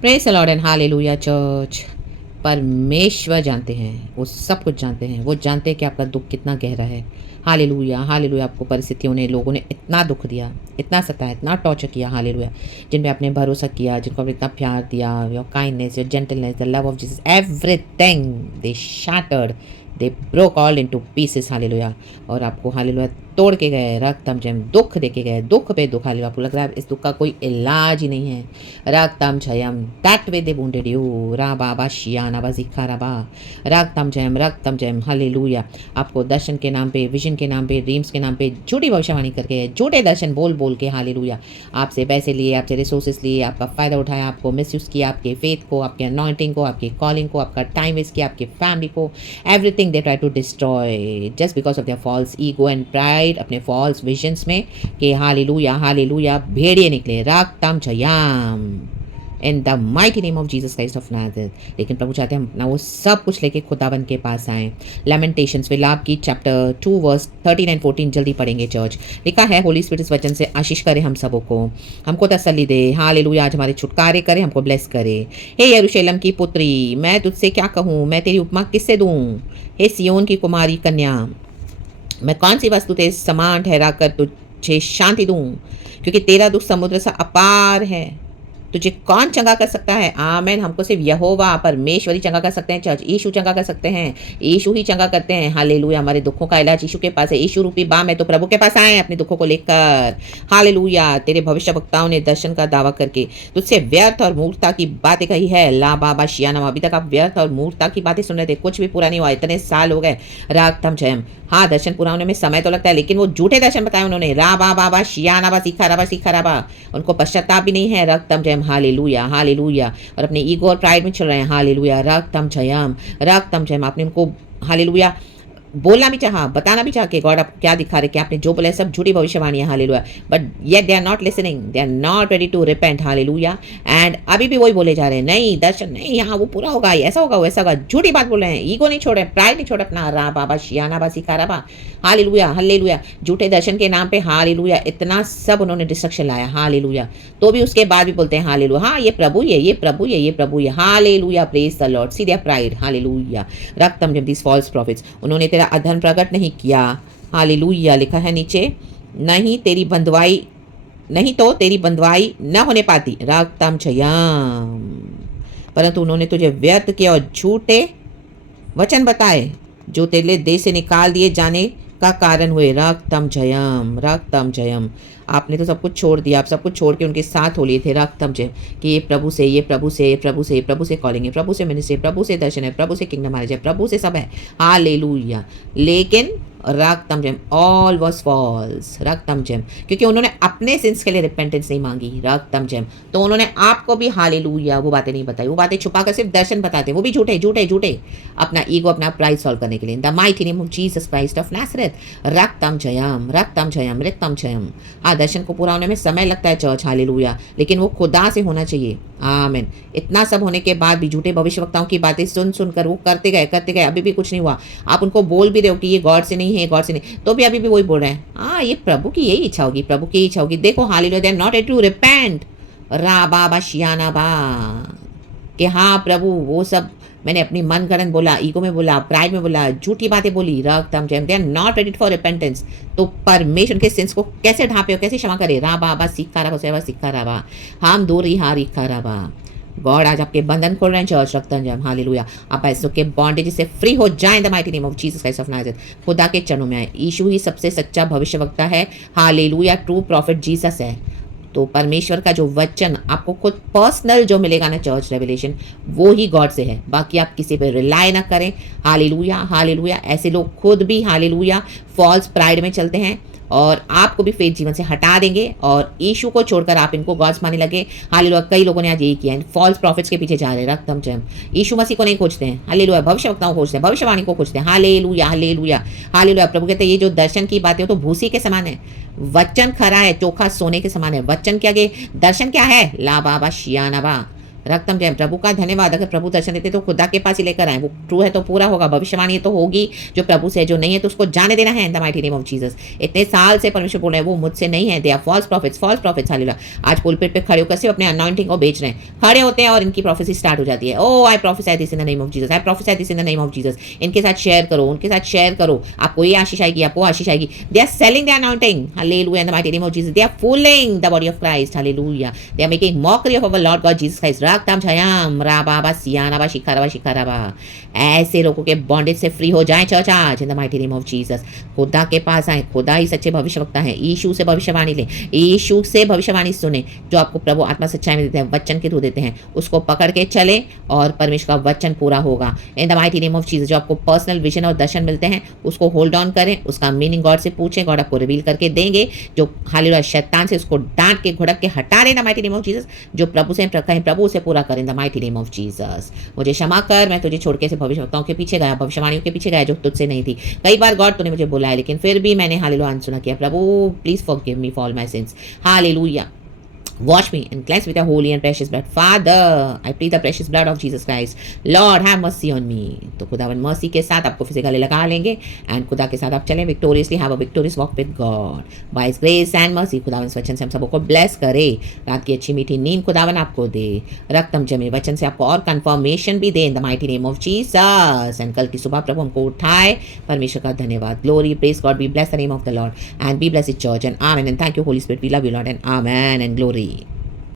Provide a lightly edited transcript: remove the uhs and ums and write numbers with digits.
Praise the lord and hallelujah church. परमेश्वर जानते हैं, वो सब कुछ जानते हैं। वो जानते हैं कि आपका दुख कितना गहरा है। Hallelujah, hallelujah. आपको परिस्थितियों ने, लोगों ने इतना दुख दिया, इतना सताया, इतना टॉर्चर किया। हालेलुया। जिन पे आपने भरोसा किया, जिनको आपने इतना प्यार दिया, your kindness, your gentleness, the love of Jesus, everything they shattered, they broke all into pieces. Hallelujah. और आपको हालेलुया तोड़ के गए, रक्तम जयम, दुख दे के गए, दुख पे दुख। हालेलुया। आपको लग रहा है इस दुख का कोई इलाज ही नहीं है। रक्तम जयम, that way they wounded you, रा बाबा शियाना बाजिखा रबा, रक्तम जयम, रक्तम जयम। हालेलुया। आपको दर्शन के नाम पे, विजन के नाम पे, ड्रीम्स के नाम पे झूठी भविष्यवाणी करके, झूठे दर्शन बोल बोल के, हालेलुया, आपसे पैसे लिए, आपसे रिसोर्सेस लिए, आपका फ़ायदा उठाया, आपको मिसयूज़ किया, आपके फेथ को, आपके अनॉइंटिंग को, आपकी कॉलिंग को, आपका टाइम वेस्ट किया, आपकी फैमिली को। Everything they try to destroy just because of their false ego and pride, अपने फॉल्स विजन्स में कि हालेलुया, हालेलुया भेड़िए निकले। राक्तम जयाम, in the mighty name of Jesus Christ of Nazareth. लेकिन प्रभु चाहते हैं हम अपना वो सब कुछ लेके खुदाबंद के पास आएँ। लैमेंटेशंस विलाप की चैप्टर 2 वर्स 13 एंड 14 जल्दी पढ़ेंगे चर्च। लिखा है, होली स्पिरिट इस वचन से आशीष करे हम सबों को, हमको तसल्ली दे। हालेलुया। आज हमारे छुटकारे करे, हमको ब्लेस करे। हे यरूशलेम की पुत्री, मैं तुझसे क्या कहूँ, मैं तेरी उपमा किससे दूँ। हे सियोन की कुमारी कन्या, मैं कौन सी वस्तु तेरे समान ठहरा कर तुझे शांति दूँ, क्योंकि तेरा दुख समुद्र सा अपार है। तुझे कौन चंगा कर सकता है। आमेन। हमको सिर्फ यहोवा परमेश्वरी चंगा कर सकते हैं चर्च। यीशु चंगा कर सकते हैं, यीशु ही चंगा करते हैं। हालेलुया। हमारे दुखों का इलाज यीशु के पास है। यीशु रूपी बाम है, तो प्रभु के पास आए अपने दुखों को लेकर। हालेलुया। तेरे भविष्यवक्ताओं ने दर्शन का दावा करके तुझसे व्यर्थ और मूर्खता की बातें कही है। ला बाबा शियानम, अभी तक आप व्यर्थ और मूर्खता की बातें सुन रहे थे, कुछ भी पूरा नहीं हुआ, इतने साल हो गए। रागतम जयम। हाँ, दर्शन पूरा होने में समय तो लगता है, लेकिन वो झूठे दर्शन बताए उन्होंने। रा बाबा शियानाबा सीखा रबा, सीखा रबा। उनको पश्चाताप भी नहीं है। रक्तम जयम। Hallelujah, hallelujah. और अपने ईगो और प्राइड में चल रहे हैं। हालेलुया। रक्तम जयम, रक्तम जयम। आपने उनको हालेलुया बोलना भी चाहा, बताना भी चाहा कि गॉड आप क्या दिखा रहे, कि आपने जो बोला सब झूठी भविष्यवाणी है। Hallelujah. But yet they are not listening, they are not ready to repent. Hallelujah. And अभी भी वही बोले जा रहे हैं, नहीं दर्शन नहीं, यहाँ वो पूरा होगा, ऐसा होगा, वैसा होगा। झूठी बात बोल रहे हैं, ईगो नहीं छोड़े, प्राइड नहीं छोड़े अपना। रा बाबा शियाना बा सिखा रबा। Hallelujah, hallelujah. झूठे दर्शन के नाम पे हालेलुया इतना सब उन्होंने डिस्ट्रक्शन लाया। हालेलुया। तो भी उसके बाद भी बोलते हैं हालेलुया, हाँ ये प्रभु ये, ये प्रभु ये, ये प्रभु ये। Hallelujah. Praise the lord. See their pride. Hallelujah. रक्तम जब दिस फॉल्स प्रॉफिट्स, उन्होंने तेरा अधर्म प्रकट नहीं किया। हालेलुया। लिखा है नीचे, नहीं तेरी बंधुआई, नहीं तो तेरी बंधुआई न होने पाती। रक्तम जयम। परंतु उन्होंने तुझे व्यर्थ किया और झूठे वचन बताए, जो तेरे देश से निकाल दिए जाने का कारण हुए। रक्तम जयम, रक्तम जयम। आपने तो सब कुछ छोड़ दिया, आप सब कुछ छोड़ के उनके साथ हो लिए थे। रक्तम जयम, कि ये प्रभु से, ये प्रभु से, प्रभु से, प्रभु से कॉलिंग है, प्रभु से मिनिस्ट्री, प्रभु से दर्शन है, प्रभु से किंगडम मैरिज है, प्रभु से सब है। हालेलुया। लेकिन रक्तम Jayam, all was false. रक्तम Jayam, क्योंकि उन्होंने अपने सिंस के लिए रिपेंटेंस नहीं मांगी। रक्तम जयम, तो उन्होंने आपको भी हालेलुया वो बातें नहीं बताई, वो बातें छुपाकर सिर्फ दर्शन बताते, वो भी झूठे झूठे झूठे, अपना ईगो, अपना प्राइड सॉल्व करने के लिए। In the mighty name of Jesus Christ of Nazareth. रक्तम जयम, रक्तम जयम, रक्तम जयम। हाँ, दर्शन को पूरा होने में समय लगता है चर्च। हालेलुया। लेकिन वो खुदा से होना चाहिए। आमीन। इतना सब होने के बाद भी झूठे भविष्यवक्ताओं की बातें सुन सुनकर वो करते गए, अभी भी कुछ नहीं हुआ। आप उनको बोल भी रहे हो कि ये गॉड से नहीं है, गॉड से नहीं, तो भी अभी भी वही बोल रहे हैं, हाँ ये प्रभु की यही इच्छा होगी, प्रभु की इच्छा होगी। देखो hallelujah, they are not ready to repent. रा बाबा शियाना बा, कि हाँ प्रभु वो सब मैंने अपनी मन गणन बोला, ईगो में बोला, प्राइड में बोला, झूठी बातें बोली। रक्तम जयम, they are not ready for repentance. तो परमेश्वर के सिंस को कैसे ढांपे हो, कैसे क्षमा करे। रा बाबा सीखा रहा, सीखा रहा, हम दूर ही हार इखा रहा। गॉड आज आपके बंधन खोल रहे हैं चर्च। रक्तम जयम। हालेलुया। आप ऐसों के बॉन्डेज से फ्री हो जाएं the mighty name of Jesus Christ of Nazareth. खुदा के चरणों में आए। यीशु ही सबसे सच्चा भविष्यवक्ता है। हालेलुया। ट्रू प्रॉफिट जीसस है। तो परमेश्वर का जो वचन आपको खुद पर्सनल जो मिलेगा ना चर्च, रेवलेशन, वो ही गॉड से है। बाकी आप किसी पे रिलाय ना करें। Hallelujah, hallelujah. ऐसे लोग खुद भी हालेलुया फॉल्स प्राइड में चलते हैं और आपको भी फेथ जीवन से हटा देंगे और यीशु को छोड़कर आप इनको गॉड्स मानने लगे। हालेलुया। कई लोगों ने आज यही किया है, फॉल्स प्रॉफिट्स के पीछे जा रहे हैं। रक्तम जयम। यीशु मसीह को नहीं खोजते हैं। हालेलुया। भविष्यवक्ताओं को खोजते हैं, भविष्यवाणी को खोजते हैं। Hallelujah, hallelujah, hallelujah. प्रभु कहते हैं ये जो दर्शन की बातें हो तो भूसी के समान है, वचन खरा है, चोखा सोने के समान है। वचन के आगे दर्शन क्या है। ला बाबा शियाना बा। रक्तम जय प्रभु का धन्यवाद। अगर प्रभु दर्शन देते तो खुदा के पास ही लेकर आए, वो ट्रू है तो पूरा होगा, भविष्यवाणी तो होगी जो प्रभु से, जो नहीं है तो उसको जाने देना है इन the mighty name of Jesus. इतने साल से परमेश्वर बोल रहे हैं वो मुझसे नहीं है, they are false prophets hallelujah. आज पुलपिट पे खड़े होकर सिर्फ अपने अनॉइंटिंग को बेच रहे हैं, खड़े होते हैं और इनकी प्रोफेसी स्टार्ट हो जाती है। O I prophesy this in the name of Jesus, I prophesy this in the name of Jesus. इनके साथ शेयर करो, उनके साथ शेयर करो, आपको ये आशीष आएगी, आपको आशीष आएगी। They are selling the anointing hallelujah in the mighty name of Jesus. They are fooling the body of Christ hallelujah. They are making mockery of our lord God Jesus Christ. रक्तम छयाम राबाबा सियानाबा शिखाराबा शिखाराबा। ऐसे लोगों के बॉन्डेज से फ्री हो जाए चर्च आज इन the mighty name of Jesus. खुदा के पास आए, खुदा ही सच्चे भविष्यवक्ता है। यीशु से भविष्यवाणी ले, यीशु से भविष्यवाणी सुने, जो आपको प्रभु आत्मा सच्चाई में देते हैं, वचन के थ्रू देते हैं, उसको पकड़ के चले और परमेश्वर का वचन पूरा होगा इन the mighty name of Jesus. जो आपको पर्सनल विजन और दर्शन मिलते हैं उसको होल्ड ऑन करें, उसका मीनिंग गॉड से पूछें, गॉड आपको रिवील करके देंगे। जो हालेलुया शैतान से उसको डांट के घुड़क के हटा दें the mighty name of Jesus. जो प्रभु से कहें प्रभु उसे पूरा करें the mighty name of Jesus. मुझे क्षमा कर, मैं तुझे छोड़ के से भविष्यवक्ताओं के पीछे गया, भविष्यवाणियों के पीछे गया जो तुझसे नहीं थी। कई बार गॉड तूने मुझे बुलाया लेकिन फिर भी मैंने हालेलुया अनसुना किया। प्रभु please forgive me for all my sins hallelujah. Wash me and cleanse with your holy and precious blood. Father, I plead the precious blood of Jesus Christ. Lord, have mercy on me. तो खुदावन mercy के साथ आपको फिर गले लगा लेंगे and खुदा के साथ आप चलें victoriously, have a victorious walk with God by his grace and mercy. खुदावन वचन से हम सबको ब्लेस करे, रात की अच्छी मीठी नींद खुदावन आपको दे, रक्तम जमे वचन से आपको और कंफर्मेशन भी दे in the mighty name of Jesus. And कल की सुबह प्रभु हमको उठाए, परमेश्वर का धन्यवाद। Glory praise God, be bless the name of the lord and be bless is church and amen and thank you holy spirit, we love you lord and amen and glory.